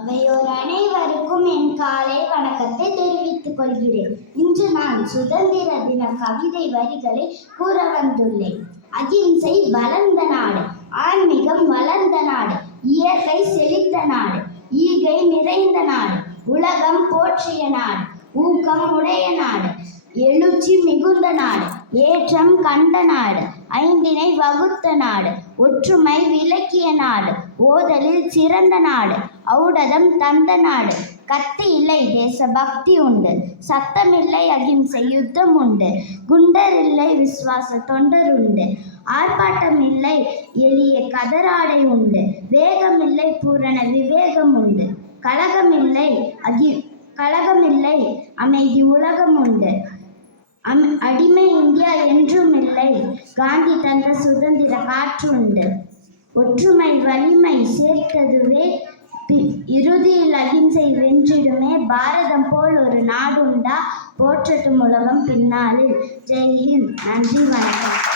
அவையோர் அனைவருக்கும் என் காலை வணக்கத்தை தெரிவித்துக் கொள்கிறேன். இன்று நான் சுதந்திர தின கவிதை வரிகளை கூற வந்துள்ளேன். அகிம்சை வளர்ந்த நாடு, ஆன்மீகம் வளர்ந்த நாடு, இயற்கை செழித்த நாடு, ஈகை நிறைந்த நாடு, உலகம் போற்றிய நாடு, ஊக்கம் உடைய நாடு, எழுச்சி மிகுந்த நாடு, ஏற்றம் கண்ட நாடு, ஐந்தினை வகுத்த நாடு, ஒற்றுமை விளக்கிய நாடு, ஓதலில் சிறந்த நாடு, ஔடதம் தந்த நாடு, கத்தி இல்லை தேசபக்தி உண்டு, சத்தமில்லை அகிம்சை யுத்தம் உண்டு, குண்டர் இல்லை விசுவாச தொண்டர் உண்டு, ஆர்ப்பாட்டம் இல்லை எளிய கதராடை உண்டு, வேகமில்லை பூரண விவேகம் உண்டு, கலகமில்லை அமைதி உலகம் உண்டு, அடிமை இந்தியா என்றும் இல்லை, காந்தி தந்த சுதந்திர காற்று உண்டு, ஒற்றுமை வலிமை சேர்த்ததுவே இறுதியில் அகிம்சை வென்றிடுமே, பாரதம் போல் ஒரு நாடுண்டா, போற்றட்டும் உலகம் பின்னாளில். ஜெய்ஹிந்த். நன்றி, வணக்கம்.